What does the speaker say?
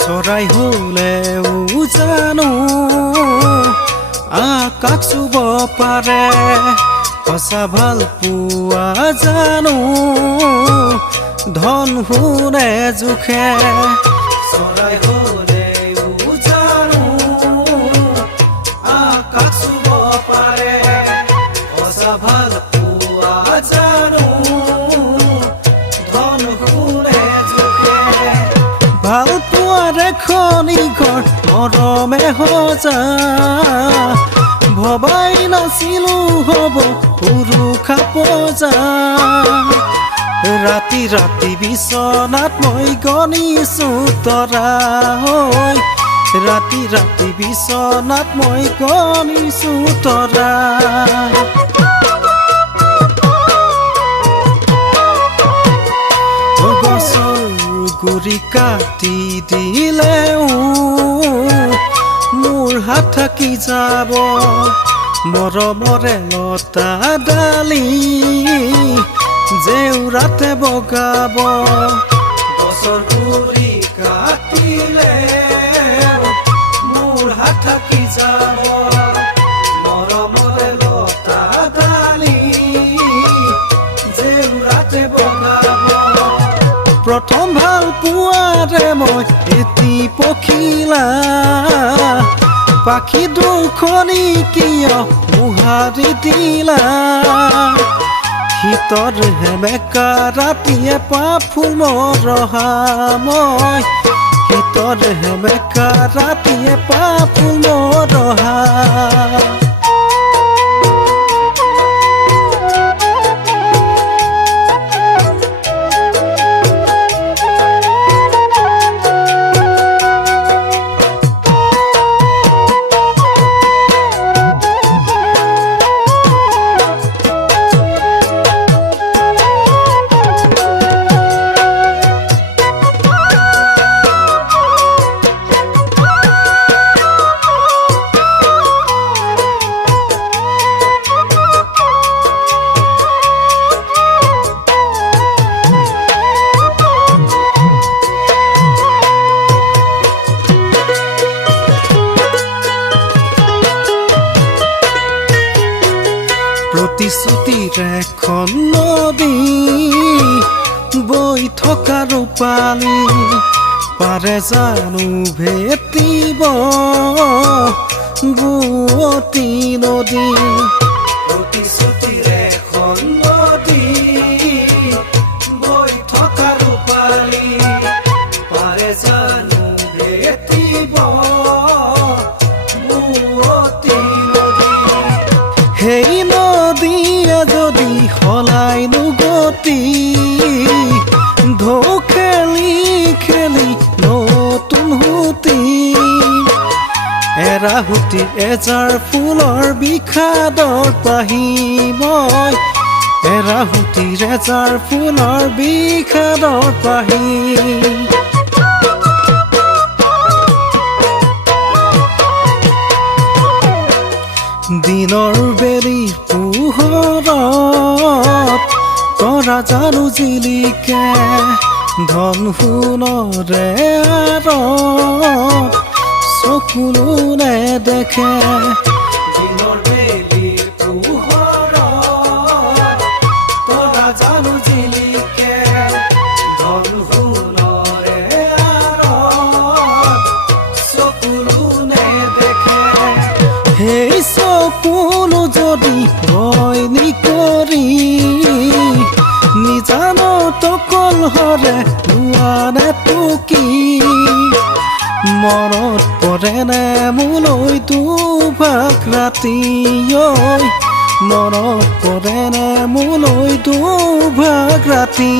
চৰাই হ'লেও জানো আকাশ চুব পাৰে সঁচা ভাল পোৱা জানো ধন সোণে জোখে চৰাই হ'লেও জানো আকাশ চুব পাৰে সঁচা ভাল পোৱা জানো ধন সোণে জোখে ভাল পোৱাৰ খনি ঘৰ মৰমে সজা ভবাই নাছিলো হ'ব উৰুষা পজা ৰাতি ৰাতি বিচনাত মই গণিছো তৰা হৈ ৰাতি ৰাতি বিচনাত মই গণিছো তৰা গছৰ গুৰি কাটি দিলেও মোৰ হাত থাকি যাব মৰমৰে লতা ডালি জেউৰাতে বগাব গছৰ গুৰি কাটিলেও মোৰ হাত থাকি যাব মৰমৰে লতা ডালি জেউৰাতে বগাব প্ৰথম ভাল পোৱাৰে মই এটি পখিলা পাখি দুখনি কিয় মুহাৰি দিলা শীতৰ হেমেকা ৰাতিয়ে পা ফুল মৰহা মই শীতৰ হেমেকা ৰাতিয়ে পা ফুল মৰহা প্ৰতিশ্ৰুতিৰে এখন নদী বৈ থকা ৰূপালী পাৰে জানো ভেটিব বুৱতী নদী প্ৰতিশ্ৰুতিৰে এখন নদী বৈ থকা ৰূপালী পাৰে জানো ভেটিব বুৱতী নদী সেই নদীয়ে যদি সলাই গতি ঢৌ খেলি খেলি নতুন সুতি এৰা সুতি এজাৰ ফুলৰ বিষাদৰ পাহি মই এৰা সুতিৰ এজাৰ ফুলৰ বিষাদৰ পাহি দিনৰ বেলি পোহৰত তৰা জানো জিলিকে ধন সোণৰে আঁৰত চকুলো নেদেখে দিনৰ বেলি পোহৰত তৰা জানো জিলিকে ধন সোণৰে আঁৰত চকুলো নেদেখে সেই চকুলো যদি বয়নি কৰি নিজানত কলহৰে লোৱানে টুকি মনত পৰে নে মোলৈ দুভাগ ৰাতি মনত পৰেনে মোলৈ দুভাগ ৰাতি